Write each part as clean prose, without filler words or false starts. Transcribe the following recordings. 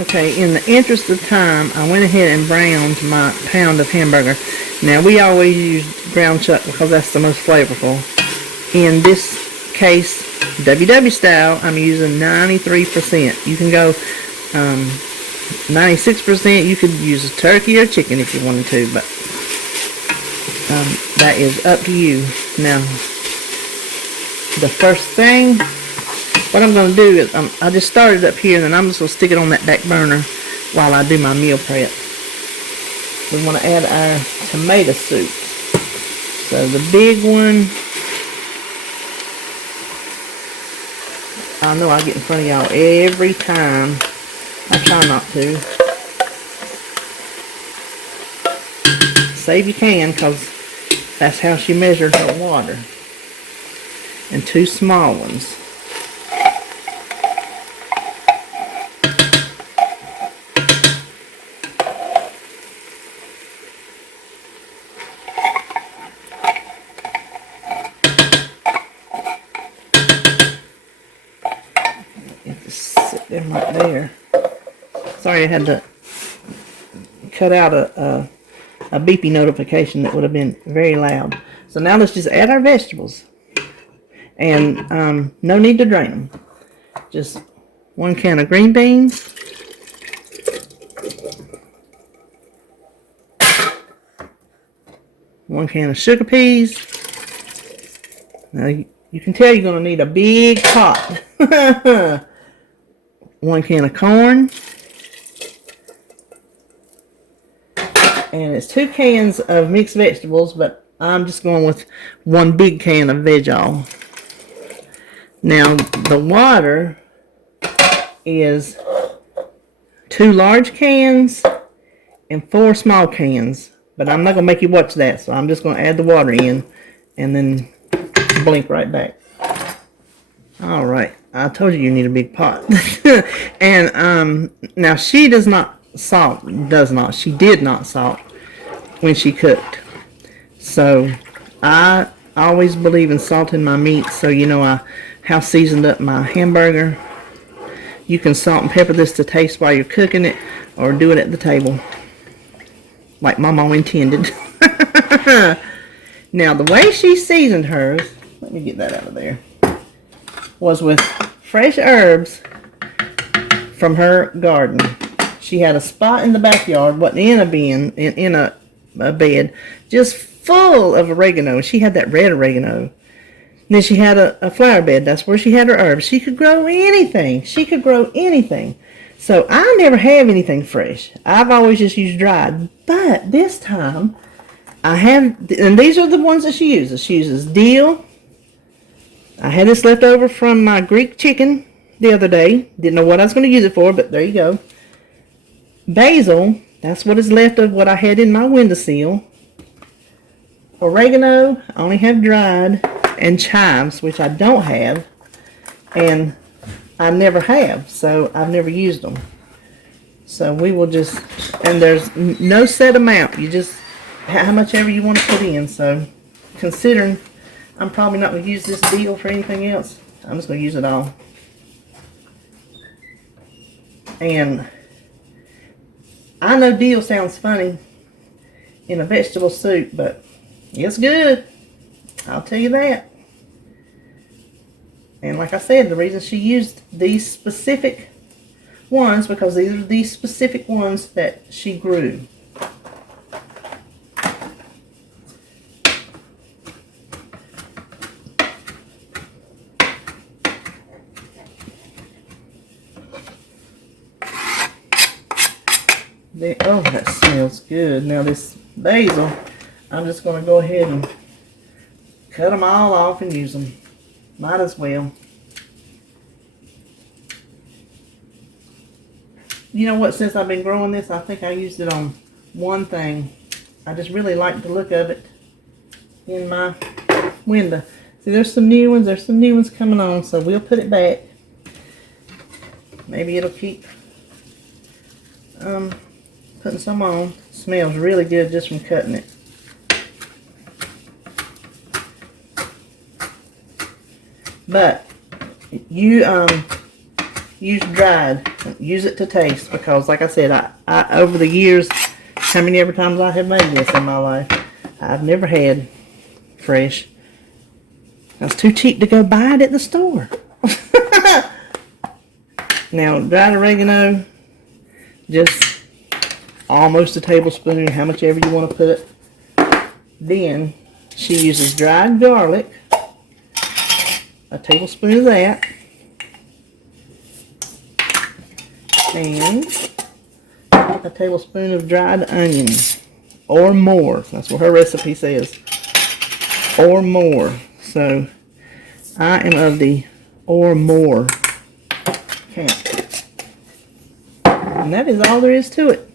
Okay, in the interest of time, I went ahead and browned my pound of hamburger. Now, we always use ground chuck because that's the most flavorful. In this case, WW style, I'm using 93%. You can go 96%. You could use a turkey or chicken if you wanted to, but that is up to you. Now, the first thing, what I'm going to do is, I just started up here, and then I'm just going to stick it on that back burner while I do my meal prep. We want to add our tomato soup. So the big one, I know I get in front of y'all every time. I try not to. Save you can, because that's how she measured her water. And 2 small ones. Sit them right there. Sorry, I had to cut out a beepy notification that would have been very loud. So now let's just add our vegetables. And no need to drain them. Just 1 can of green beans. 1 can of sugar peas. Now you can tell you're going to need a big pot. 1 can of corn. And it's 2 cans of mixed vegetables, but I'm just going with 1 big can of veg all. Now, the water is 2 large cans and 4 small cans. But I'm not going to make you watch that, so I'm just going to add the water in and then blink right back. Alright, I told you need a big pot. And now she does not salt, she did not salt when she cooked. So I always believe in salting my meat, so you know how seasoned up my hamburger. You can salt and pepper this to taste while you're cooking it, or do it at the table like Mama intended. Now the way she seasoned hers, let me get that out of there, was with fresh herbs from her garden. She had a spot in the backyard, wasn't in a bin, in a bed, just full of oregano. She had that red oregano. Then she had a flower bed. That's where she had her herbs. She could grow anything. She could grow anything. So I never have anything fresh. I've always just used dried. But this time, I have, and these are the ones that she uses. She uses dill. I had this left over from my Greek chicken the other day. Didn't know what I was going to use it for, but there you go. Basil, that's what is left of what I had in my windowsill. Oregano, I only have dried, and chives, which I don't have, and I never have, so I've never used them. So we will just, and there's no set amount, you just, how much ever you want to put in. So considering I'm probably not going to use this deal for anything else, I'm just going to use it all. And I know dill sounds funny in a vegetable soup, but it's good. I'll tell you that. And like I said, the reason she used these specific ones, because these are these specific ones that she grew. Oh, that smells good. Now this basil, I'm just going to go ahead and cut them all off and use them. Might as well. You know what, since I've been growing this, I think I used it on one thing. I just really like the look of it in my window. See, there's some new ones coming on, so we'll put it back. Maybe it'll keep putting some on. Smells really good just from cutting it. But you use dried. use it to taste, because like I said, I over the years, how many ever times I have made this in my life, I've never had fresh. It's too cheap to go buy it at the store. Now, dried oregano, just almost a tablespoon, how much ever you want to put. Then she uses dried garlic, a tablespoon of that, and a tablespoon of dried onions, or more. That's what her recipe says, or more. So I am of the or more camp. And that is all there is to it.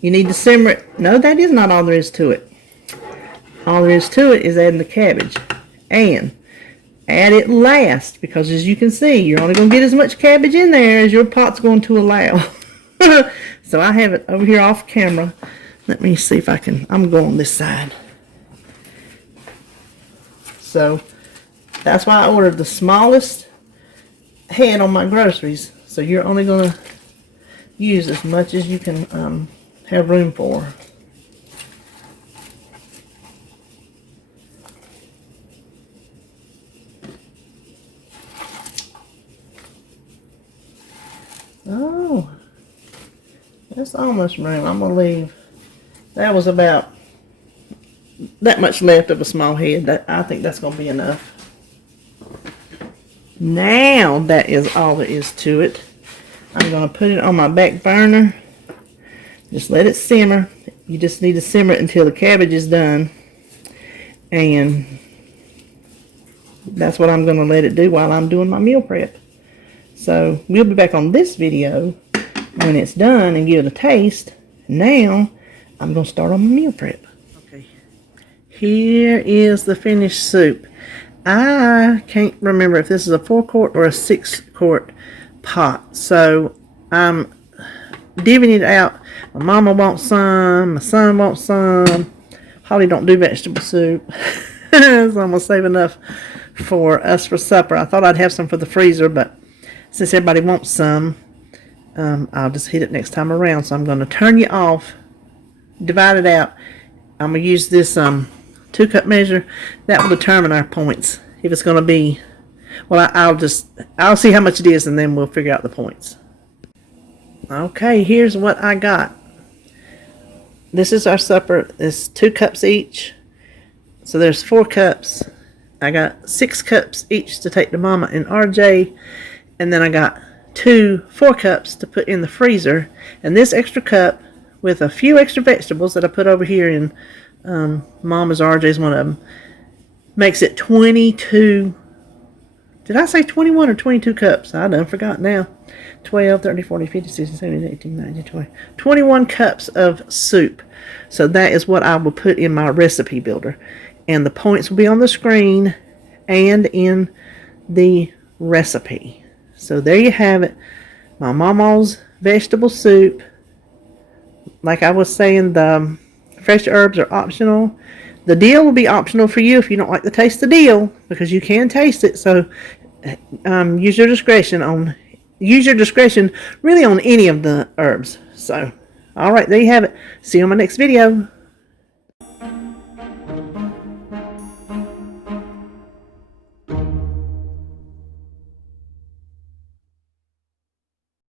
You need to simmer it. No, that is not all there is to it. All there is to it is adding the cabbage. And add it last, because as you can see, you're only going to get as much cabbage in there as your pot's going to allow. So I have it over here off camera. Let me see if I can. I'm going on this side. So that's why I ordered the smallest head on my groceries. So you're only going to use as much as you can have room for. Oh, that's almost room. I'm going to leave. That was about that much left of a small head. I think that's going to be enough. Now that is all there is to it. I'm going to put it on my back burner. Just let it simmer. You just need to simmer it until the cabbage is done. And that's what I'm going to let it do while I'm doing my meal prep. So we'll be back on this video when it's done and give it a taste. Now I'm going to start on my meal prep. Okay, here is the finished soup. I can't remember if this is a 4-quart or a 6-quart pot. So I'm divvying it out. My mama wants some. My son wants some. Holly don't do vegetable soup. So I'm going to save enough for us for supper. I thought I'd have some for the freezer, but since everybody wants some, I'll just heat it next time around. So I'm going to turn you off, divide it out. I'm going to use this 2-cup measure. That will determine our points. If it's going to be, well, I'll see how much it is, and then we'll figure out the points. Okay, here's what I got. This is our supper. It's 2 cups each. So there's 4 cups. I got 6 cups each to take to Mama and RJ. And then I got 2 4-cups to put in the freezer. And this extra cup with a few extra vegetables that I put over here in Mama's, RJ's one of them, makes it 22. Did I say 21 or 22 cups? I done forgot now. 12, 13, 14, 15, 16, 17, 18, 19, 20. 21 cups of soup. So that is what I will put in my recipe builder. And the points will be on the screen and in the recipe. So there you have it. My Mamaw'S vegetable soup. Like I was saying, the fresh herbs are optional. The dill will be optional for you if you don't like the taste of dill, because you can taste it. So use your discretion really on any of the herbs. So, all right, there you have it. See you on my next video.